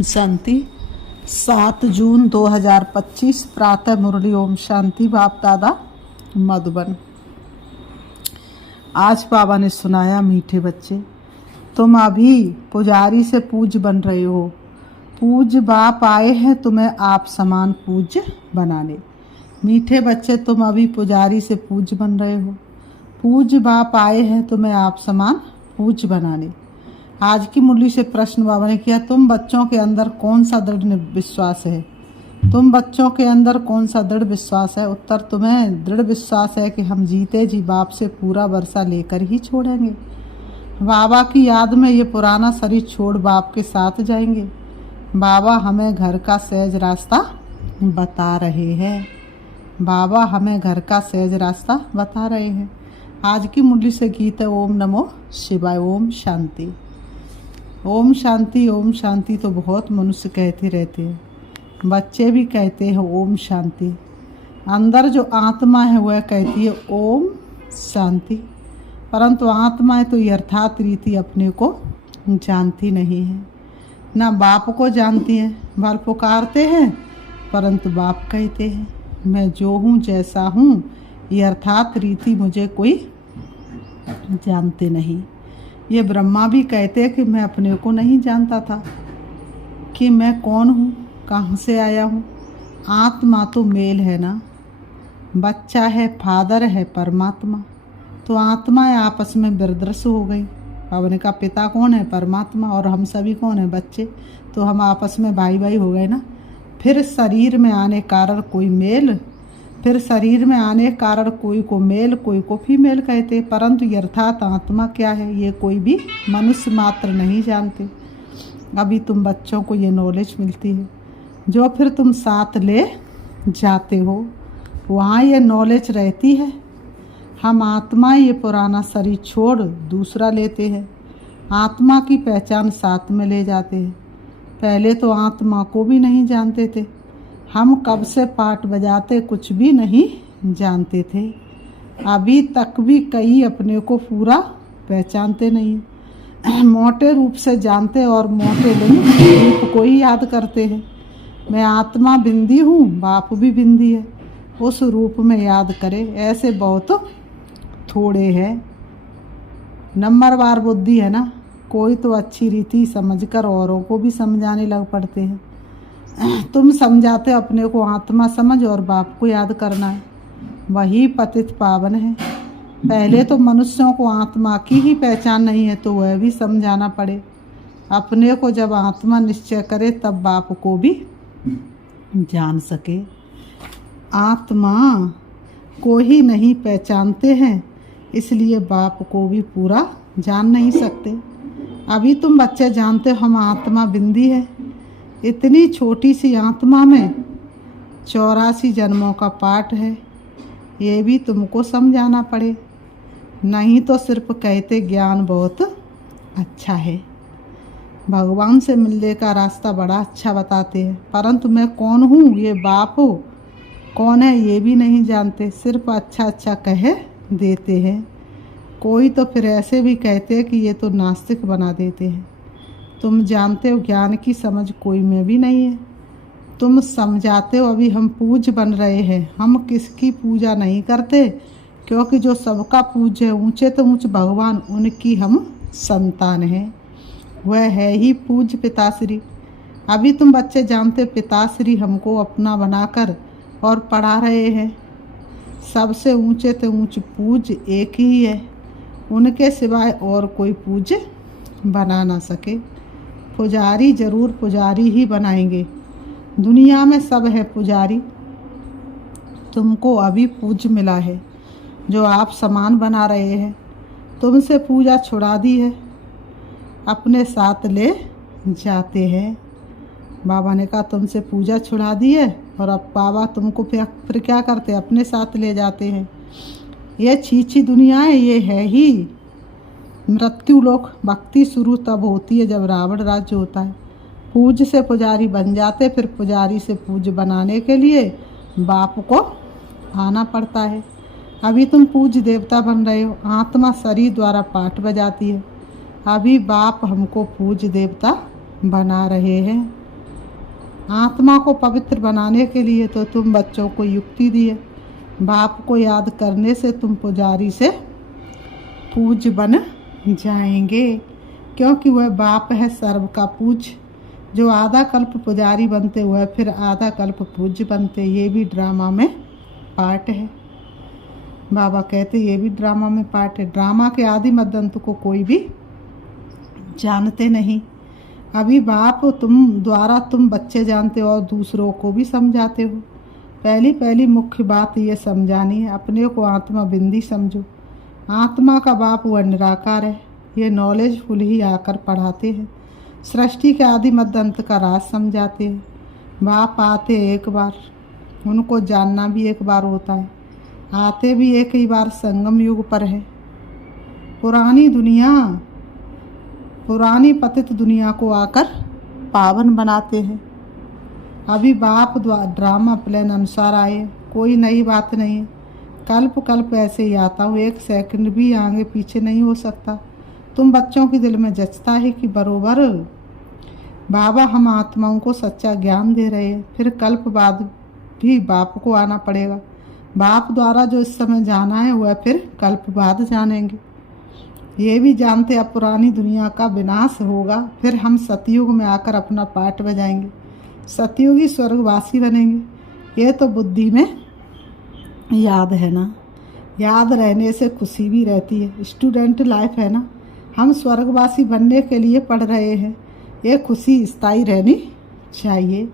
ओम शांति। 7 जून 2025 प्रातः मुरली। ओम शांति। बाप दादा मधुबन। आज बाबा ने सुनाया, मीठे बच्चे, तुम अभी पुजारी से पूज्य बन रहे हो। पूज्य बाप आए हैं तुम्हें आप समान पूज्य बनाने। मीठे बच्चे, तुम अभी पुजारी से पूज्य बन रहे हो। पूज्य बाप आए हैं तुम्हें आप समान पूज्य बनाने। आज की मुरली से प्रश्न बाबा ने किया, तुम बच्चों के अंदर कौन सा दृढ़ विश्वास है? तुम बच्चों के अंदर कौन सा दृढ़ विश्वास है? उत्तर, तुम्हें दृढ़ विश्वास है कि हम जीते जी बाप से पूरा वर्षा लेकर ही छोड़ेंगे। बाबा की याद में ये पुराना शरीर छोड़ बाप के साथ जाएंगे। बाबा हमें घर का सहज रास्ता बता रहे हैं। बाबा हमें घर का सहज रास्ता बता रहे हैं। आज की मुरली से गीत है ओम नमो शिवाय। ओम शांति। ओम शांति। ओम शांति तो बहुत मनुष्य कहते रहते हैं, बच्चे भी कहते हैं ओम शांति। अंदर जो आत्मा है वह कहती है ओम शांति, परंतु आत्माएं तो यथार्थ रीति अपने को जानती नहीं है, ना बाप को जानती हैं। बाल पुकारते हैं परंतु बाप कहते हैं मैं जो हूँ जैसा हूँ, यथार्थ रीति मुझे कोई जानते नहीं। ये ब्रह्मा भी कहते हैं कि मैं अपने को नहीं जानता था कि मैं कौन हूँ, कहाँ से आया हूँ। आत्मा तो मेल है ना, बच्चा है, फादर है परमात्मा, तो आत्माएं आपस में विरदृश्य हो गई। बाबा ने कहा पिता कौन है? परमात्मा, और हम सभी कौन है? बच्चे, तो हम आपस में भाई भाई हो गए ना। फिर शरीर में आने कारण कोई मेल, फिर शरीर में आने कारण कोई को मेल, कोई को फीमेल कहते, परंतु यथार्थ आत्मा क्या है ये कोई भी मनुष्य मात्र नहीं जानते। अभी तुम बच्चों को ये नॉलेज मिलती है, जो फिर तुम साथ ले जाते हो वहाँ ये नॉलेज रहती है। हम आत्मा ये पुराना शरीर छोड़ दूसरा लेते हैं, आत्मा की पहचान साथ में ले जाते हैं। पहले तो आत्मा को भी नहीं जानते थे, हम कब से पाठ बजाते कुछ भी नहीं जानते थे। अभी तक भी कई अपने को पूरा पहचानते नहीं, मोटे रूप से जानते और मोटे रूप को ही याद करते हैं। मैं आत्मा बिंदी हूँ, बाप भी बिंदी है, उस रूप में याद करे ऐसे बहुत थोड़े हैं। नंबरवार बुद्धि है ना, कोई तो अच्छी रीति समझकर औरों को भी समझाने लग पड़ते हैं। तुम समझाते अपने को आत्मा समझ और बाप को याद करना है, वही पतित पावन है। पहले तो मनुष्यों को आत्मा की ही पहचान नहीं है तो वह भी समझाना पड़े। अपने को जब आत्मा निश्चय करे तब बाप को भी जान सके। आत्मा को ही नहीं पहचानते हैं, इसलिए बाप को भी पूरा जान नहीं सकते। अभी तुम बच्चे जानते हो हम आत्मा बिंदी है। इतनी छोटी सी आत्मा में 84 जन्मों का पाठ है, ये भी तुमको समझाना पड़े। नहीं तो सिर्फ कहते ज्ञान बहुत अच्छा है, भगवान से मिलने का रास्ता बड़ा अच्छा बताते हैं, परंतु मैं कौन हूँ, ये बाप हो कौन है ये भी नहीं जानते, सिर्फ अच्छा अच्छा कह देते हैं। कोई तो फिर ऐसे भी कहते हैं कि ये तो नास्तिक बना देते हैं। तुम जानते हो ज्ञान की समझ कोई में भी नहीं है। तुम समझाते हो अभी हम पूज्य बन रहे हैं, हम किसकी पूजा नहीं करते, क्योंकि जो सबका पूज्य है, ऊंचे तो ऊंचे भगवान, उनकी हम संतान हैं, वह है ही पूज्य पिताश्री। अभी तुम बच्चे जानते पिताश्री हमको अपना बनाकर और पढ़ा रहे हैं। सबसे ऊंचे तो ऊंचे पूज्य एक ही है, उनके सिवाय और कोई पूज्य बना ना सके। पुजारी जरूर पुजारी ही बनाएंगे, दुनिया में सब है पुजारी। तुमको अभी पूज्य मिला है जो आप समान बना रहे हैं, तुमसे पूजा छुड़ा दी है, अपने साथ ले जाते हैं। बाबा ने कहा तुमसे पूजा छुड़ा दी है और अब बाबा तुमको फिर क्या करते, अपने साथ ले जाते हैं। ये छीछी दुनिया है, ये है ही मृत्यु लोक। भक्ति शुरू तब होती है जब रावण राज्य होता है। पूज्य से पुजारी बन जाते, फिर पुजारी से पूज्य बनाने के लिए बाप को आना पड़ता है। अभी तुम पूज्य देवता बन रहे हो, आत्मा शरीर द्वारा पाठ बजाती है। अभी बाप हमको पूज्य देवता बना रहे हैं। आत्मा को पवित्र बनाने के लिए तो तुम बच्चों को युक्ति दिए। बाप को याद करने से तुम पुजारी से पूज्य बन जाएंगे, क्योंकि वह बाप है सर्व का पूज्य। जो आधा कल्प पुजारी बनते हुए फिर आधा कल्प पूज्य बनते, ये भी ड्रामा में पार्ट है। बाबा कहते ये भी ड्रामा में पार्ट है। ड्रामा के आदि मध्य अंत को कोई भी जानते नहीं। अभी बाप तुम बच्चे जानते हो और दूसरों को भी समझाते हो। पहली मुख्य बात ये समझानी है, अपने को आत्मा बिंदी समझो। आत्मा का बाप वह निराकार है। ये नॉलेजफुल ही आकर पढ़ाते हैं, सृष्टि के आदि मध्य अंत का राज समझाते हैं। बाप आते एक बार, उनको जानना भी एक बार होता है। आते भी एक ही बार संगम युग पर है। पुरानी पतित दुनिया को आकर पावन बनाते हैं। अभी बाप ड्रामा प्लान अनुसार आए, कोई नई बात नहीं है। कल्प ऐसे ही आता हूँ, एक सेकंड भी आगे पीछे नहीं हो सकता। तुम बच्चों के दिल में जचता है कि बरोबर बाबा हम आत्माओं को सच्चा ज्ञान दे रहे हैं, फिर कल्प बाद भी बाप को आना पड़ेगा। बाप द्वारा जो इस समय जाना है वह फिर कल्प बाद जानेंगे। ये भी जानते अब पुरानी दुनिया का विनाश होगा, फिर हम सतयुग में आकर अपना पाठ बजाएंगे, सतयुगी स्वर्गवासी बनेंगे। ये तो बुद्धि में याद है ना, याद रहने से खुशी भी रहती है। स्टूडेंट लाइफ है ना, हम स्वर्गवासी बनने के लिए पढ़ रहे हैं। ये खुशी स्थायी रहनी चाहिए।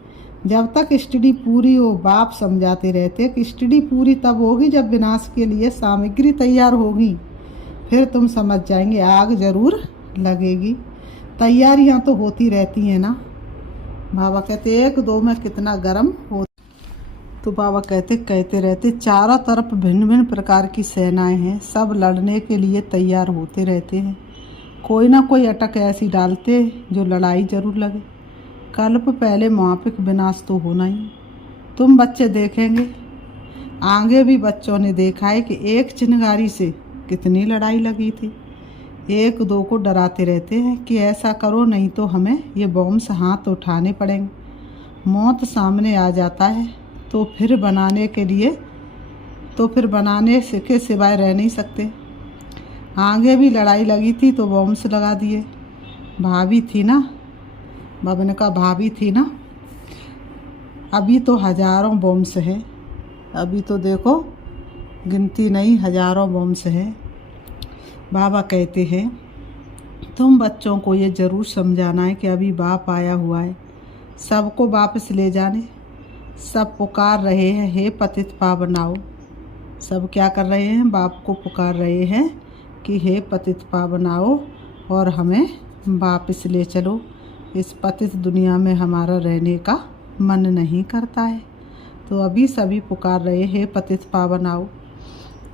जब तक स्टडी पूरी हो, बाप समझाते रहते कि स्टडी पूरी तब होगी जब विनाश के लिए सामग्री तैयार होगी, फिर तुम समझ जाएंगे। आग जरूर लगेगी, तैयारियां तो होती रहती हैं ना। बाबा कहते 1-2 में कितना गर्म हो, तो बाबा कहते रहते चारों तरफ भिन्न भिन्न प्रकार की सेनाएं हैं, सब लड़ने के लिए तैयार होते रहते हैं। कोई ना कोई अटक ऐसी डालते जो लड़ाई जरूर लगे। कल्प पहले मापिक विनाश तो होना ही। तुम बच्चे देखेंगे, आगे भी बच्चों ने देखा है कि एक चिनगारी से कितनी लड़ाई लगी थी। 1-2 को डराते रहते हैं कि ऐसा करो नहीं तो हमें ये बॉम्ब से हाथ उठाने पड़ेंगे। मौत सामने आ जाता है तो फिर बनाने के सिवाय रह नहीं सकते। आगे भी लड़ाई लगी थी तो बॉम्ब से लगा दिए। भाभी थी ना, बाबा ने कहा भाभी थी ना, अभी तो हजारों बॉम्ब्स है। अभी तो देखो गिनती नहीं, हजारों बॉम्ब्स है। बाबा कहते हैं तुम बच्चों को ये ज़रूर समझाना है कि अभी बाप आया हुआ है, सबको वापस ले जाने। सब पुकार रहे हैं, हे पतित पावन आओ। सब क्या कर रहे हैं? बाप को पुकार रहे हैं कि हे पतित पावन आओ और हमें वापस ले चलो। इस पतित दुनिया में हमारा रहने का मन नहीं करता है। तो अभी सभी पुकार रहे हैं, हे पतित पावन आओ,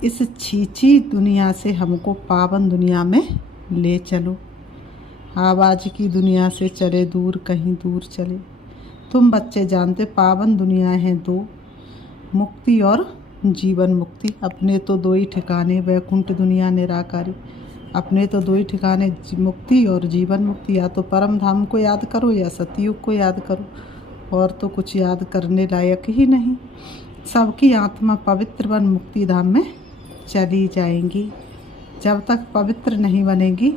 इस छीछी दुनिया से हमको पावन दुनिया में ले चलो। आवाज़ की दुनिया से चले दूर, कहीं दूर चले। तुम बच्चे जानते पावन दुनिया हैं 2, मुक्ति और जीवन मुक्ति। अपने तो 2 ही ठिकाने, वैकुंठ दुनिया निराकारी। अपने तो 2 ही ठिकाने, मुक्ति और जीवन मुक्ति। या तो परम धाम को याद करो या सतयुग को याद करो, और तो कुछ याद करने लायक ही नहीं। सबकी आत्मा पवित्र बन मुक्ति धाम में चली जाएंगी। जब तक पवित्र नहीं बनेगी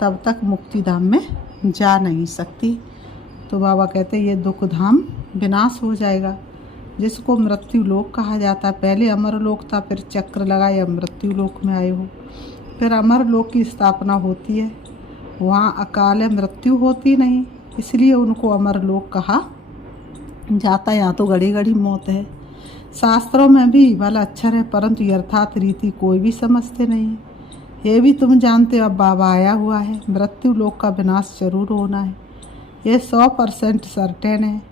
तब तक मुक्ति धाम में जा नहीं सकती। तो बाबा कहते ये दुख धाम विनाश हो जाएगा, जिसको मृत्यु लोक कहा जाता है। पहले अमर लोक था, फिर चक्र लगाए अब मृत्यु लोक में आए हो। फिर अमर लोक की स्थापना होती है, वहाँ अकाल मृत्यु होती नहीं, इसलिए उनको अमर लोक कहा जाता है। यहाँ तो घड़ी घड़ी मौत है। शास्त्रों में भी भला अक्षर है, परंतु यथार्थ रीति कोई भी समझते नहीं है। ये भी तुम जानते हो अब बाबा आया हुआ है, मृत्यु लोक का विनाश जरूर होना है। ये 100% सर्टेन है।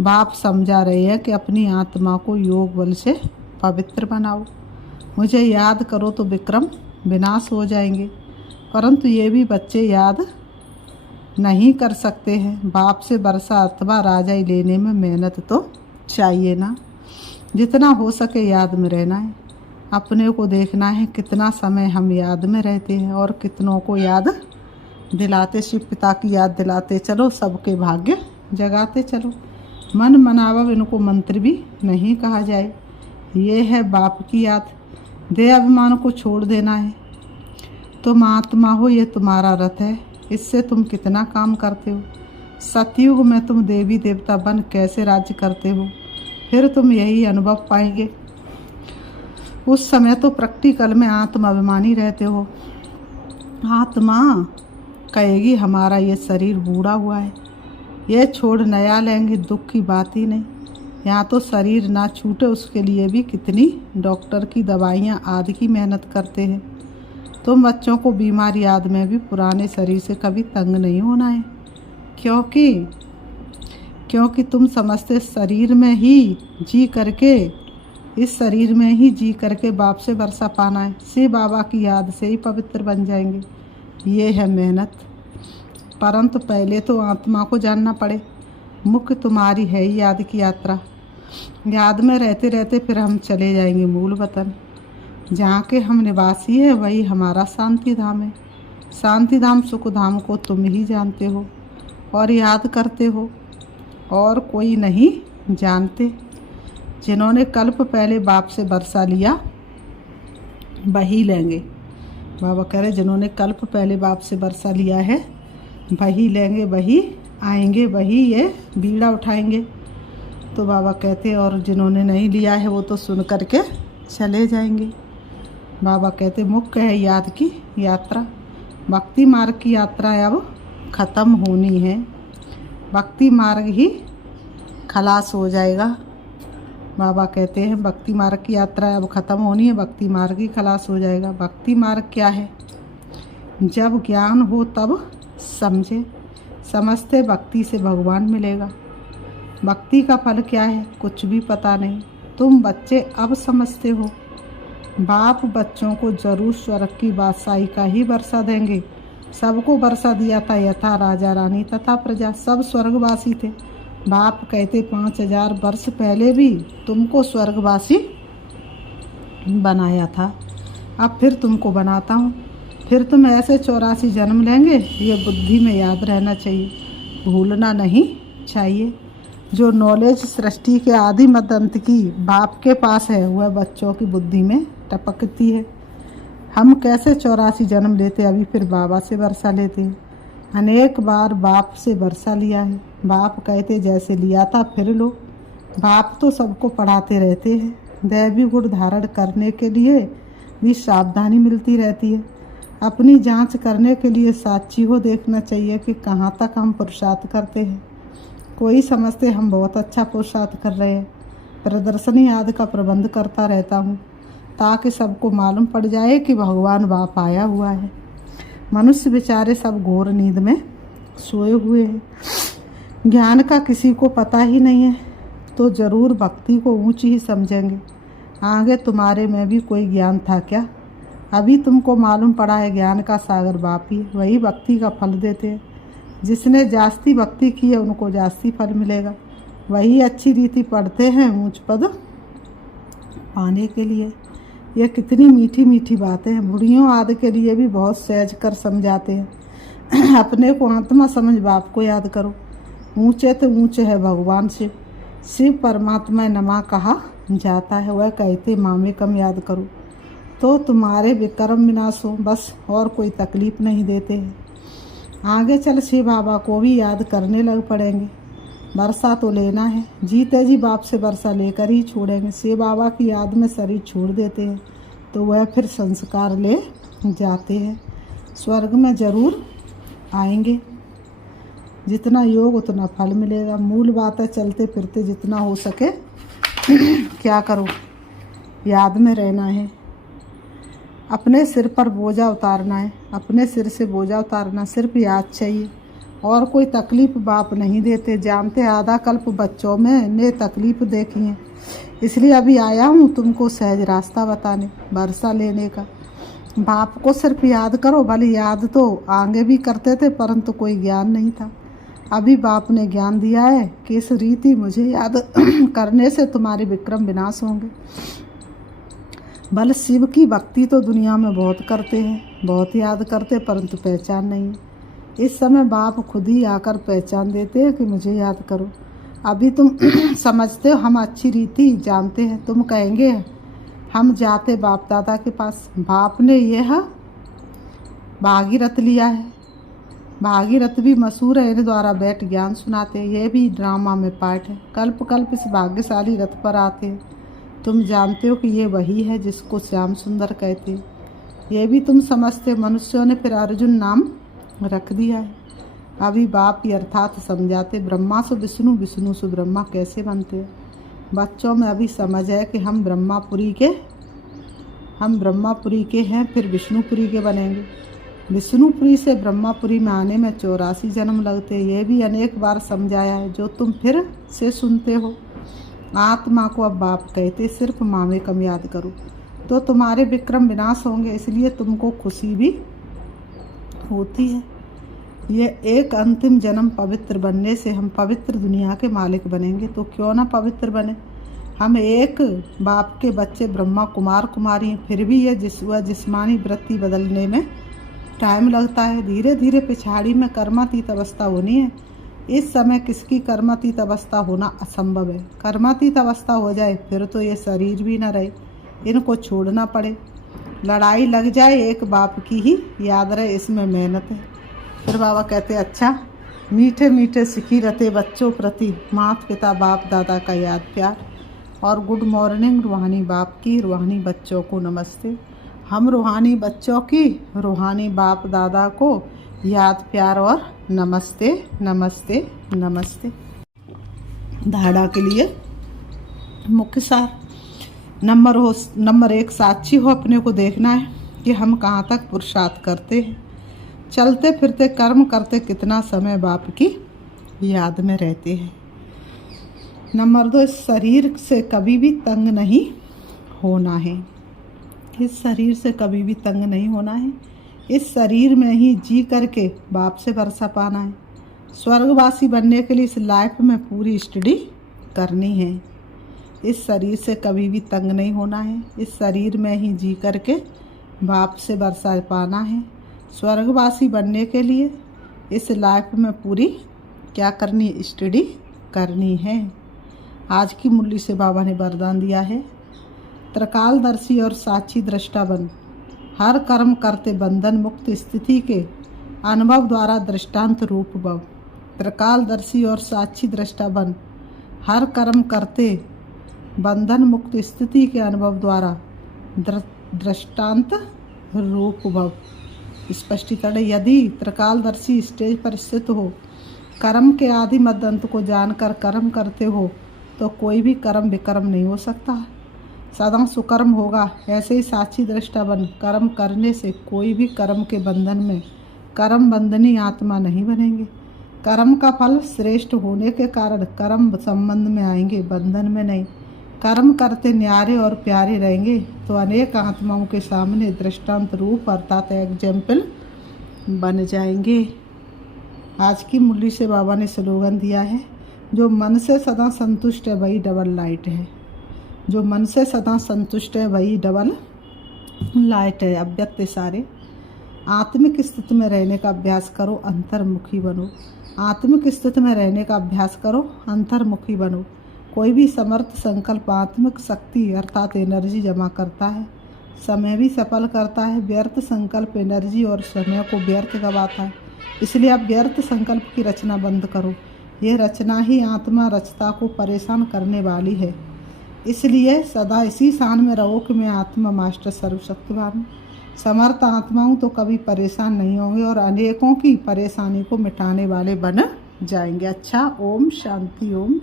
बाप समझा रहे हैं कि अपनी आत्मा को योग बल से पवित्र बनाओ। मुझे याद करो तो विक्रम विनाश हो जाएंगे, परंतु ये भी बच्चे याद नहीं कर सकते हैं। बाप से वर्षा अथवा राजाई लेने में मेहनत तो चाहिए ना। जितना हो सके याद में रहना है। अपने को देखना है कितना समय हम याद में रहते हैं और कितनों को याद दिलाते, शिव पिता की याद दिलाते चलो, सबके भाग्य जगाते चलो। मन मनावब इनको मंत्र भी नहीं कहा जाए। ये है बाप की याद। देह अभिमान को छोड़ देना है। तुम आत्मा हो, ये तुम्हारा रथ है, इससे तुम कितना काम करते हो। सतयुग में तुम देवी देवता बन कैसे राज्य करते हो, फिर तुम यही अनुभव पाएंगे। उस समय तो प्रैक्टिकल में आत्मा अभिमानी रहते हो। आत्मा कहेगी हमारा ये शरीर बूढ़ा हुआ है, ये छोड़ नया लेंगे, दुख की बात ही नहीं। यहाँ तो शरीर ना छूटे उसके लिए भी कितनी डॉक्टर की दवाइयाँ आदि की मेहनत करते हैं। तुम बच्चों को बीमारी याद में भी पुराने शरीर से कभी तंग नहीं होना है, क्योंकि तुम समझते शरीर में ही जी करके, इस शरीर में ही जी करके बाप से वर्षा पाना है। से बाबा की याद से ही पवित्र बन जाएंगे। ये है मेहनत। परंतु पहले तो आत्मा को जानना पड़े। मुख्य तुम्हारी है ही याद की यात्रा। याद में रहते रहते फिर हम चले जाएंगे मूल वतन। जहाँ के हम निवासी है वही हमारा शांति धाम है। शांति धाम सुख धाम को तुम ही जानते हो और याद करते हो, और कोई नहीं जानते। जिन्होंने कल्प पहले बाप से वर्षा लिया वही लेंगे। बाबा कह रहे जिन्होंने कल्प पहले बाप से वर्षा लिया है वही लेंगे, वही आएंगे, वही ये बीड़ा उठाएंगे। तो बाबा कहते और जिन्होंने नहीं लिया है वो तो सुन करके चले जाएंगे। बाबा कहते मुख्य है याद की यात्रा। भक्ति मार्ग की यात्रा अब ख़त्म होनी है। भक्ति मार्ग ही खलास हो जाएगा। बाबा कहते हैं भक्ति मार्ग की यात्रा अब ख़त्म होनी है, भक्ति मार्ग ही खलास हो जाएगा। भक्ति मार्ग क्या है? जब ज्ञान हो तब समझे, समझते भक्ति से भगवान मिलेगा। भक्ति का फल क्या है? कुछ भी पता नहीं। तुम बच्चे अब समझते हो। बाप बच्चों को जरूर स्वर्ग की बादशाही का ही वर्षा देंगे। सबको वर्षा दिया था, यथा राजा रानी तथा प्रजा, सब स्वर्गवासी थे। बाप कहते 5000 वर्ष पहले भी तुमको स्वर्गवासी बनाया था, अब फिर तुमको बनाता हूँ। फिर तुम ऐसे 84 जन्म लेंगे, ये बुद्धि में याद रहना चाहिए, भूलना नहीं चाहिए। जो नॉलेज सृष्टि के आदि मध्य अंत की बाप के पास है वह बच्चों की बुद्धि में टपकती है। हम कैसे 84 जन्म लेते, अभी फिर बाबा से वर्षा लेते हैं। अनेक बार बाप से वर्षा लिया है। बाप कहते जैसे लिया था फिर लो। बाप तो सबको पढ़ाते रहते हैं। दैवी गुण धारण करने के लिए भी सावधानी मिलती रहती है। अपनी जांच करने के लिए साक्षी को देखना चाहिए कि कहाँ तक हम पुरुषार्थ करते हैं। कोई समझते हम बहुत अच्छा पुरुषार्थ कर रहे हैं। प्रदर्शनी आदि का प्रबंध करता रहता हूँ ताकि सबको मालूम पड़ जाए कि भगवान बाप आया हुआ है। मनुष्य बेचारे सब घोर नींद में सोए हुए हैं। ज्ञान का किसी को पता ही नहीं है तो जरूर भक्ति को ऊंची ही समझेंगे। आगे तुम्हारे में भी कोई ज्ञान था क्या? अभी तुमको मालूम पड़ा है ज्ञान का सागर बाप ही, वही भक्ति का फल देते हैं। जिसने जास्ती भक्ति की है उनको जास्ती फल मिलेगा। वही अच्छी रीति पढ़ते हैं ऊंच पद पाने के लिए। यह कितनी मीठी मीठी बातें हैं। बुढ़ियों आदि के लिए भी बहुत सहज कर समझाते हैं। अपने को आत्मा समझ बाप को याद करो। ऊंचे तो ऊंचे है भगवान शिव। शिव परमात्मा नमा कहा जाता है। वह कहते मामे कम याद करो तो तुम्हारे विक्रम विनाश हो, बस और कोई तकलीफ नहीं देते हैं। आगे चल शिव बाबा को भी याद करने लग पड़ेंगे। वर्षा तो लेना है, जीते जी बाप से वर्षा लेकर ही छोड़ेंगे। शिव बाबा की याद में शरीर छोड़ देते हैं तो वह फिर संस्कार ले जाते हैं। स्वर्ग में जरूर आएंगे। जितना योग उतना फल मिलेगा। मूल बात है चलते फिरते जितना हो सके क्या करो, याद में रहना है। अपने सिर पर बोझा उतारना है। अपने सिर से बोझा उतारना, सिर्फ याद चाहिए और कोई तकलीफ़ बाप नहीं देते। जानते आधा कल्प बच्चों में ने तकलीफ़ देखी है, इसलिए अभी आया हूँ तुमको सहज रास्ता बताने, वर्षा लेने का। बाप को सिर्फ याद करो। भले याद तो आगे भी करते थे परंतु कोई ज्ञान नहीं था। अभी बाप ने ज्ञान दिया है कि इस रीति मुझे याद करने से तुम्हारे विक्रम विनाश होंगे। बल शिव की भक्ति तो दुनिया में बहुत करते हैं, बहुत याद करते, परंतु पहचान नहीं। इस समय बाप खुद ही आकर पहचान देते हैं कि मुझे याद करो। अभी तुम समझते हो हम अच्छी रीति जानते हैं। तुम कहेंगे हम जाते बाप दादा के पास। बाप ने यह भागीरथ लिया है। भागीरथ भी मशहूर है, इनके द्वारा बैठ ज्ञान सुनाते हैं। यह भी ड्रामा में पार्ट है। कल्प कल्प इस भाग्यशाली रथ पर आते हैं। तुम जानते हो कि ये वही है जिसको श्याम सुंदर कहते हैं। ये भी तुम समझते हो। मनुष्यों ने फिर अर्जुन नाम रख दिया है। अभी बाप यथार्थ समझाते, ब्रह्मा से विष्णु, विष्णु से ब्रह्मा कैसे बनते हैं। बच्चों में अभी समझ है कि हम ब्रह्मापुरी के हैं, फिर विष्णुपुरी के बनेंगे। विष्णुपुरी से ब्रह्मापुरी में आने में 84 जन्म लगते हैं। ये भी अनेक बार समझाया है, जो तुम फिर से सुनते हो। आत्मा को अब बाप कहते, सिर्फ मामे कम याद करो तो तुम्हारे विक्रम विनाश होंगे। इसलिए तुमको खुशी भी होती है। ये एक अंतिम जन्म पवित्र बनने से हम पवित्र दुनिया के मालिक बनेंगे। तो क्यों ना पवित्र बने। हम एक बाप के बच्चे ब्रह्मा कुमार कुमारी हैं। फिर भी ये जिस्मानी वृत्ति बदलने में टाइम लगता है। धीरे धीरे पिछाड़ी में कर्मातीत अवस्था होनी है। इस समय किसकी कर्मातीत अवस्था होना असंभव है। कर्मातीत अवस्था हो जाए फिर तो ये शरीर भी न रहे, इनको छोड़ना पड़े। लड़ाई लग जाए एक बाप की ही याद रहे, इसमें मेहनत है। फिर बाबा कहते, अच्छा मीठे मीठे सिखी रहते बच्चों प्रति माता पिता बाप दादा का याद प्यार और गुड मॉर्निंग। रूहानी बाप की, रूहानी बच्चों को नमस्ते। हम रूहानी बच्चों की, रूहानी बाप दादा को याद प्यार और नमस्ते नमस्ते नमस्ते। धाड़ा के लिए मुख्य सार। नंबर 1, साक्षी हो। अपने को देखना है कि हम कहाँ तक पुरुषार्थ करते हैं। चलते फिरते कर्म करते कितना समय बाप की याद में रहते हैं। नंबर 2, इस शरीर से कभी भी तंग नहीं होना है। इस शरीर से कभी भी तंग नहीं होना है। इस शरीर में ही जी करके बाप से भरोसा पाना है। स्वर्गवासी बनने के लिए इस लाइफ में पूरी स्टडी करनी है। इस शरीर से कभी भी तंग नहीं होना है। इस शरीर में ही जी करके बाप से भरोसा पाना है। स्वर्गवासी बनने के लिए इस लाइफ में पूरी क्या करनी, स्टडी करनी है। आज की मुरली से बाबा ने वरदान दिया है, त्रिकालदर्शी और साक्षी दृष्टा बन। हर कर्म करते बंधन मुक्त स्थिति के अनुभव द्वारा दृष्टांत रूप भव। त्रिकालदर्शी और साक्षी दृष्टा बन। हर कर्म करते बंधन मुक्त स्थिति के अनुभव द्वारा दृष्टांत रूप भव। स्पष्टीकरण, यदि त्रिकालदर्शी स्टेज पर स्थित हो, कर्म के आदि मध्य अंत को जानकर कर्म करते हो तो कोई भी कर्म विकर्म नहीं हो सकता, सदा सुकर्म होगा। ऐसे ही साक्षी दृष्टा बन। कर्म करने से कोई भी कर्म के बंधन में कर्म बंधनी आत्मा नहीं बनेंगे। कर्म का फल श्रेष्ठ होने के कारण कर्म संबंध में आएंगे, बंधन में नहीं। कर्म करते न्यारे और प्यारे रहेंगे तो अनेक आत्माओं के सामने दृष्टांत रूप अर्थात एग्जाम्पल बन जाएंगे। आज की मुरली से बाबा ने स्लोगन दिया है, जो मन से सदा संतुष्ट है वही डबल लाइट है। जो मन से सदा संतुष्ट है वही डबल लाइट है। अव्यक्त सारे आत्मिक स्थिति में रहने का अभ्यास करो, अंतर्मुखी बनो। आत्मिक स्थिति में रहने का अभ्यास करो, अंतर्मुखी बनो। कोई भी समर्थ संकल्प आत्मिक शक्ति अर्थात एनर्जी जमा करता है, समय भी सफल करता है। व्यर्थ संकल्प एनर्जी और समय को व्यर्थ गवाता है। इसलिए आप व्यर्थ संकल्प की रचना बंद करो। यह रचना ही आत्मा रचता को परेशान करने वाली है। इसलिए सदा इसी शान में रहो कि मैं आत्मा मास्टर सर्वशक्तिवान हूँ। समर्थ आत्माओं तो कभी परेशान नहीं होंगे और अनेकों की परेशानी को मिटाने वाले बन जाएंगे। अच्छा, ओम शांति। ओम